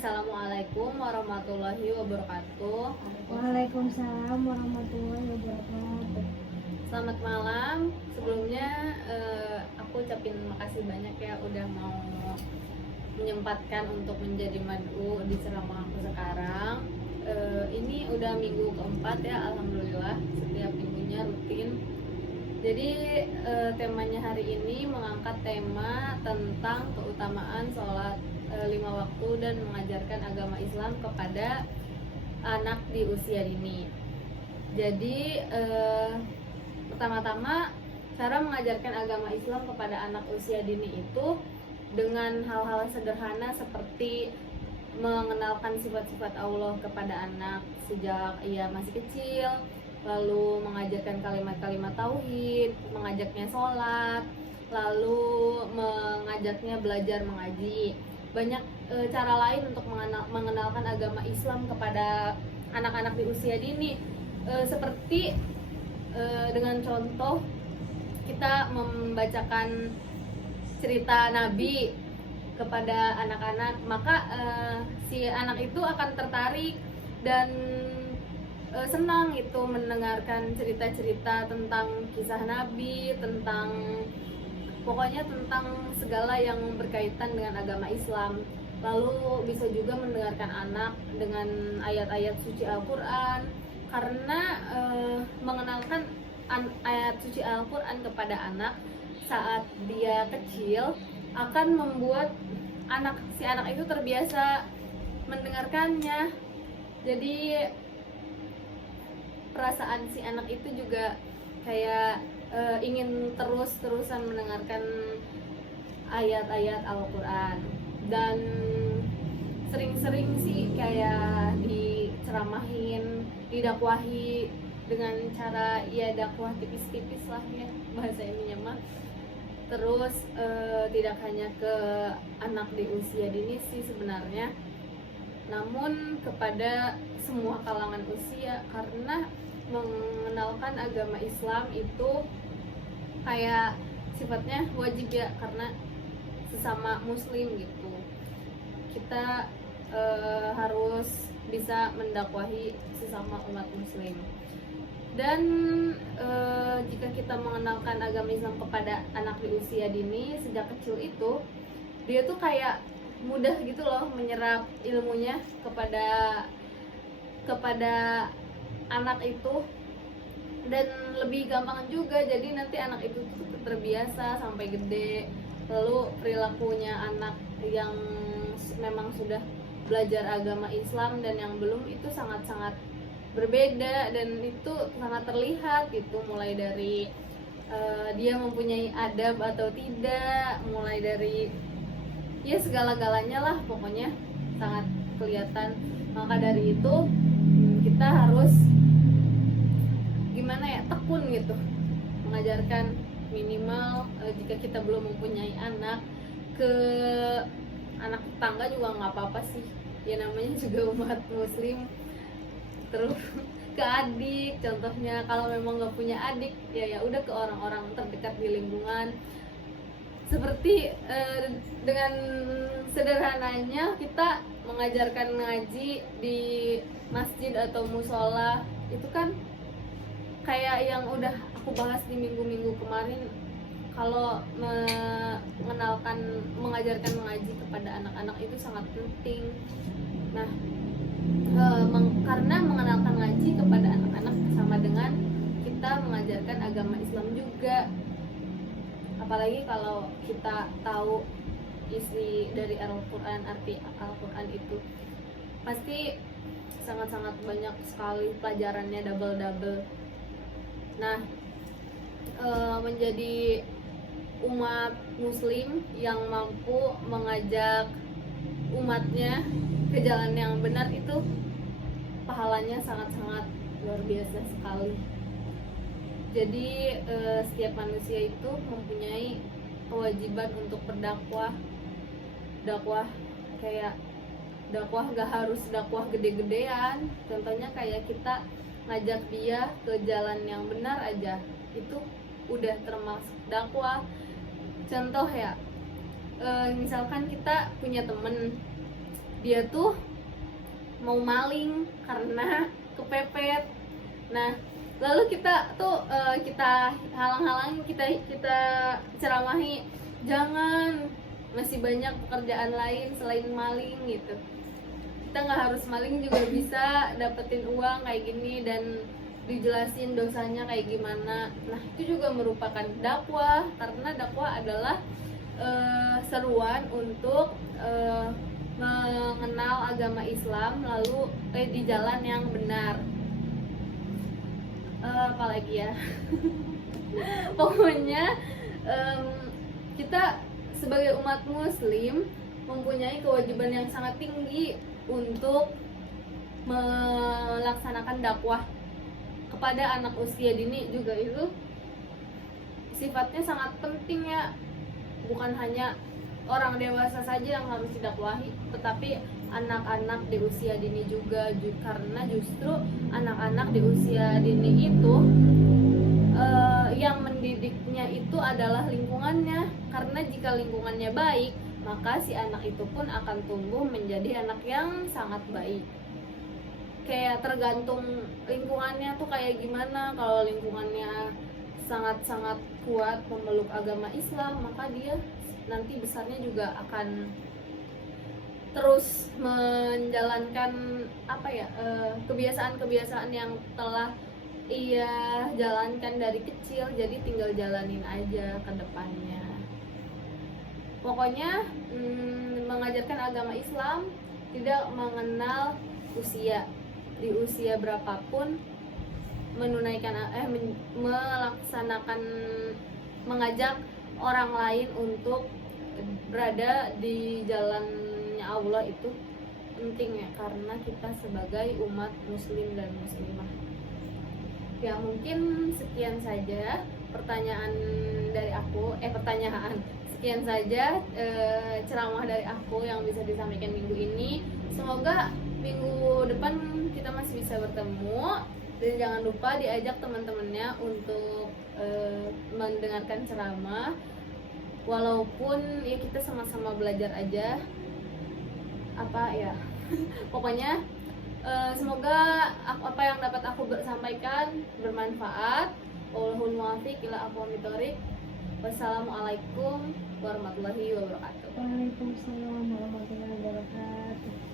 Assalamualaikum warahmatullahi wabarakatuh. Waalaikumsalam warahmatullahi wabarakatuh. Selamat malam. Sebelumnya aku ucapin makasih banyak ya udah mau menyempatkan untuk menjadi mad'u di ceramah aku sekarang. Ini udah minggu keempat ya, alhamdulillah setiap minggunya rutin. Jadi temanya hari ini mengangkat tema tentang keutamaan sholat 5 waktu dan mengajarkan agama Islam kepada anak di usia dini. Jadi pertama-tama cara mengajarkan agama Islam kepada anak usia dini itu dengan hal-hal sederhana seperti mengenalkan sifat-sifat Allah kepada anak sejak ia masih kecil, lalu mengajarkan kalimat-kalimat tauhid, mengajaknya sholat, lalu mengajaknya belajar mengaji. Banyak cara lain untuk mengenalkan agama Islam kepada anak-anak di usia dini, seperti dengan contoh kita membacakan cerita Nabi kepada anak-anak, maka si anak itu akan tertarik dan senang itu mendengarkan cerita-cerita tentang kisah Nabi, pokoknya tentang segala yang berkaitan dengan agama Islam. Lalu bisa juga mendengarkan anak dengan ayat-ayat suci Al-Quran, karena mengenalkan ayat suci Al-Quran kepada anak saat dia kecil akan membuat si anak itu terbiasa mendengarkannya. Jadi perasaan si anak itu juga kayak ingin terus-terusan mendengarkan ayat-ayat Al-Quran. Dan sering-sering sih kayak diceramahin, didakwahi dengan cara ya dakwah tipis-tipis lah ya bahasa ininya mah. Terus tidak hanya ke anak di usia dini sih sebenarnya, namun kepada semua kalangan usia, karena mengenalkan agama Islam itu kayak sifatnya wajib ya, karena sesama muslim gitu kita harus bisa mendakwahi sesama umat muslim. Dan jika kita mengenalkan agama Islam kepada anak di usia dini sejak kecil itu, dia tuh kayak mudah gitu loh menyerap ilmunya kepada anak itu, dan lebih gampang juga. Jadi nanti anak itu tuh terbiasa sampai gede. Lalu perilakunya anak yang memang sudah belajar agama Islam dan yang belum itu sangat-sangat berbeda, dan itu sangat terlihat gitu, mulai dari dia mempunyai adab atau tidak, mulai dari ya segala-galanya lah, pokoknya sangat kelihatan. Maka dari itu kita harus gimana ya, tekun gitu mengajarkan, minimal jika kita belum mempunyai anak, ke anak tetangga juga nggak apa-apa sih ya, namanya juga umat muslim. Terus ke adik, contohnya kalau memang nggak punya adik ya udah ke orang-orang terdekat di lingkungan. Seperti dengan sederhananya kita mengajarkan ngaji di masjid atau musola, itu kan kayak yang udah aku bahas di minggu-minggu kemarin, kalau mengajarkan mengaji kepada anak-anak itu sangat penting. Nah, karena mengenalkan ngaji kepada anak-anak sama dengan kita mengajarkan agama Islam juga. Apalagi kalau kita tahu isi dari Al-Quran, arti Al-Quran itu pasti sangat-sangat banyak sekali pelajarannya, double-double. Nah, menjadi umat muslim yang mampu mengajak umatnya ke jalan yang benar itu pahalanya sangat-sangat luar biasa sekali. Jadi setiap manusia itu mempunyai kewajiban untuk berdakwah. Kayak dakwah gak harus dakwah gede-gedean. Contohnya kayak kita ngajak dia ke jalan yang benar aja, itu udah termasuk dakwah. Contoh ya, misalkan kita punya temen dia tuh mau maling karena kepepet. Nah, lalu kita tuh kita halang-halangi, kita ceramahi, jangan, masih banyak pekerjaan lain selain maling gitu. Kita nggak harus maling juga bisa dapetin uang kayak gini, dan dijelasin dosanya kayak gimana. Nah, itu juga merupakan dakwah, karena dakwah adalah seruan untuk mengenal agama Islam lalu di jalan yang benar. Apalagi ya. Pokoknya kita sebagai umat muslim mempunyai kewajiban yang sangat tinggi untuk melaksanakan dakwah kepada anak usia dini juga. Itu sifatnya sangat penting ya, bukan hanya orang dewasa saja yang harus didakwahi, tetapi anak-anak di usia dini juga, karena justru anak-anak di usia dini itu yang mendidiknya itu adalah lingkungannya. Karena jika lingkungannya baik, maka si anak itu pun akan tumbuh menjadi anak yang sangat baik. Kayak tergantung lingkungannya tuh kayak gimana. Kalau lingkungannya sangat-sangat kuat memeluk agama Islam, maka dia nanti besarnya juga akan terus menjalankan kebiasaan-kebiasaan yang telah ia jalankan dari kecil, jadi tinggal jalanin aja ke depannya. Pokoknya mengajarkan agama Islam tidak mengenal usia. Di usia berapapun menunaikan melaksanakan, mengajak orang lain untuk berada di jalannya Allah itu penting ya, karena kita sebagai umat muslim dan muslimah. Ya, mungkin sekian saja pertanyaan dari aku, sekian saja ceramah dari aku yang bisa disampaikan minggu ini. Semoga minggu depan kita masih bisa bertemu, dan jangan lupa diajak teman-temannya untuk mendengarkan ceramah. Walaupun ya kita sama-sama belajar aja pokoknya semoga apa yang dapat aku sampaikan bermanfaat. Wallahul muwaffiq ila aqwamit thoriq. Wassalamualaikum warahmatullahi wabarakatuh. Waalaikumsalam warahmatullahi wabarakatuh.